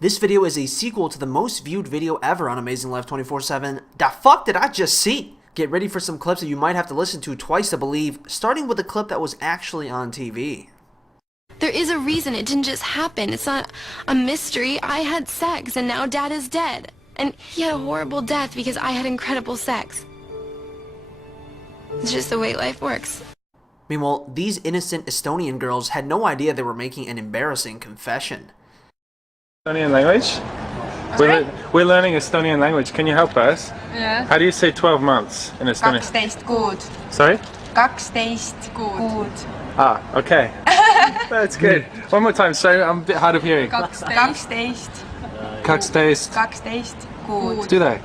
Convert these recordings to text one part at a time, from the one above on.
This video is a sequel to the most viewed video ever on Amazing Life 24/7. The fuck did I just see? Get ready for some clips that you might have to listen to twice to believe, starting with a clip that was actually on TV. There is a reason it didn't just happen. It's not a mystery. I had sex and now Dad is dead. And he had a horrible death because I had incredible sex. It's just the way life works. Meanwhile, these innocent Estonian girls had no idea they were making an embarrassing confession. Estonian language? We're learning Estonian language. Can you help us? Yeah. How do you say 12 months in Estonian? 12 kuud. Sorry? 12 kuud. Ah, okay. That's good. One more time. Sorry, I'm a bit hard of hearing. 12. 12. 12 kuud. Do they?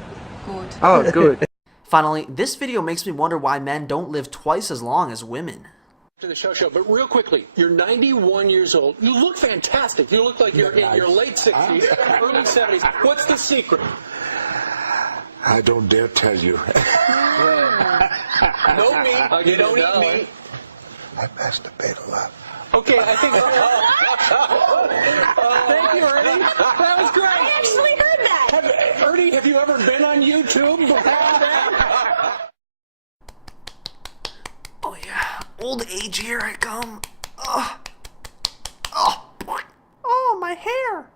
Kuud. Oh, good. Finally, this video makes me wonder why men don't live twice as long as women. To the show, but real quickly, you're 91 years old. You look fantastic. You look like you're in your late 60s, early 70s. What's the secret? I don't dare tell you. No meat. You don't eat meat. I masturbate a lot. Okay, I think. Thank you, Ernie. That was great. I actually heard that. Ernie, have you ever been on YouTube before that? Oh yeah, old age, here I come. Oh, my hair.